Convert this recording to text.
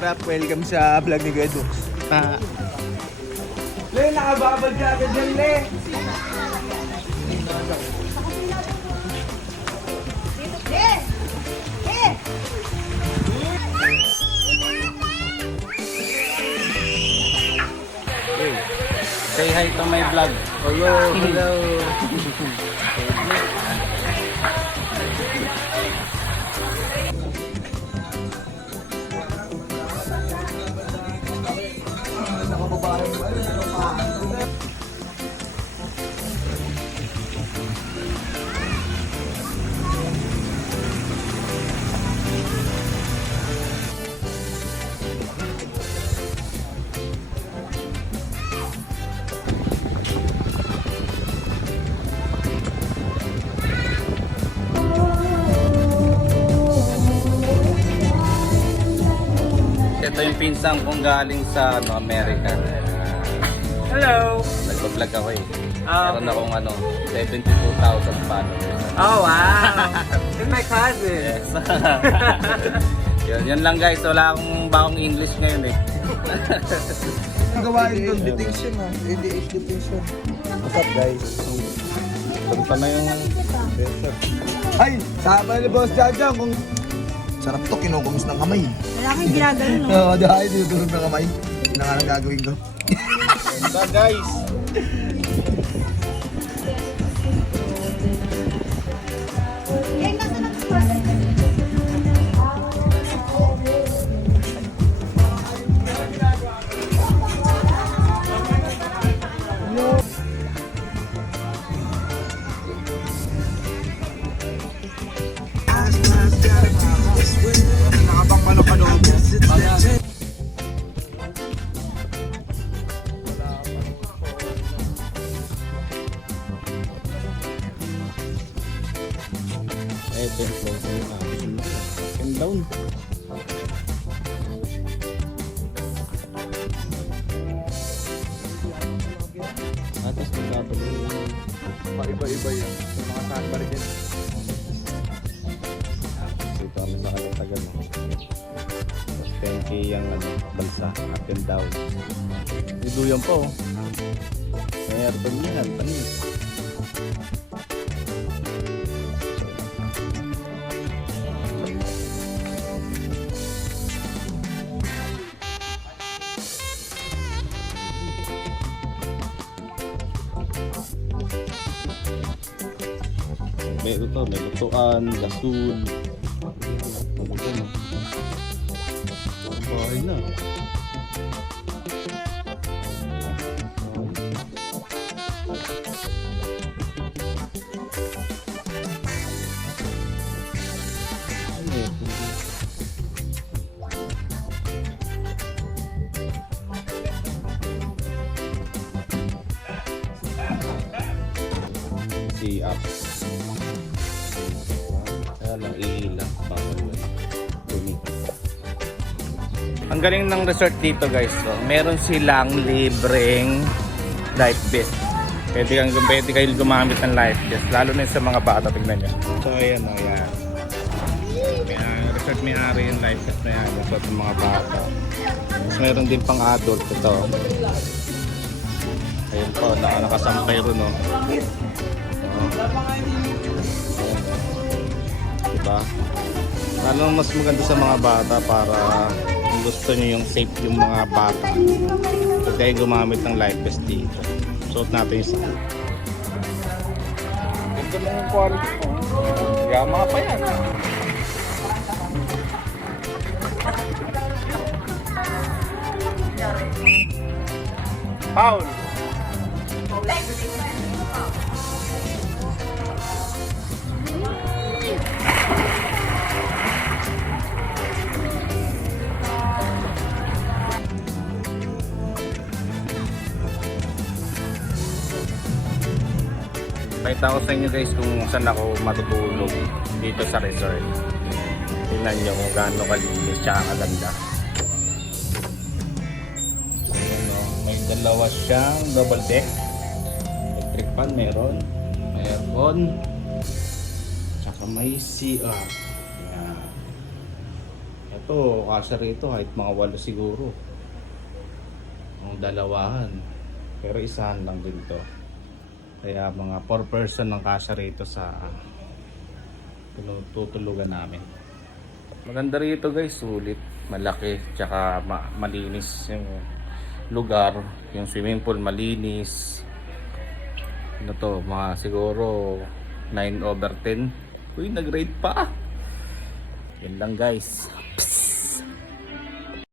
Rap. Welcome sa vlog ni Kuya Dux. Le, nakababad ka agad dyan, Le. Say hi to my vlog. Hello, hello. Ito yung pinsang kong galing sa America. Hello. Nagpa-vlog ako eh. Ah, Meron akong 72,000 followers. Oh, wow. You're my cousin. Yes. Yun lang guys, wala akong bakong English ngayon eh. Gawain doon, detention ha. ADH detention. What's up guys? Punta na yung... Ay, sama ni Boss Jaja kung... Sarap to, kinukumis ng kamay. Lalaking ginagano, no? Oo, dahil tinutulog ng kamay. Yun na nga lang gagawin ko. Ganda guys! Eh, nasa na ito? Nakabang palo ka doon. Ito yung flow ko na. Up and down. Atas kung gabal yun. Iba-iba yun. Mga sandbar din. Dito kami sa Kalatagan. Tapos 10k yung balsa. Up and down. Iduyan pa oh. May aircon yan. Panis. May ito, may lutuan, gasol. Bahay na. Si up. Kaya lang iilang ang galing ng resort dito guys. So, meron silang libreng life vest. Pwede kayo gumamit ng life vest. Lalo na sa mga bata. Tignan nyo. So ayan o. Yan. Resort may-ari yung life vest na yan. So, sa mga bata. Tapos meron din pang adult ito. Ayun po. Nakasampay rin o. Diba? Lalo mas maganda sa mga bata para kung gusto nyo yung safe yung mga bata. Pwede kayo gumamit ng life vest dito. Suot natin isa. Ganda mo yung quality mo. Yama pa yan. Paul! 5,000 ko sa inyo guys kung saan ako matutulog dito sa resort. Tingnan nyo kung gaano kalinis tsaka kaganda. Ayan, oh. May dalawa siyang double deck. Electric fan meron. May aircon. Tsaka may CR. Ayan. Ito to, kasya rito kahit mga 8 siguro. Ang dalawahan. Pero isahan lang din to. Kaya mga 4 person ang kasya rito sa tutulugan namin. Maganda rito guys, sulit, malaki, tsaka malinis yung lugar, yung swimming pool malinis. Ano to, mga siguro 9/10. Uy, nag-rate pa. Yan lang guys. Psst.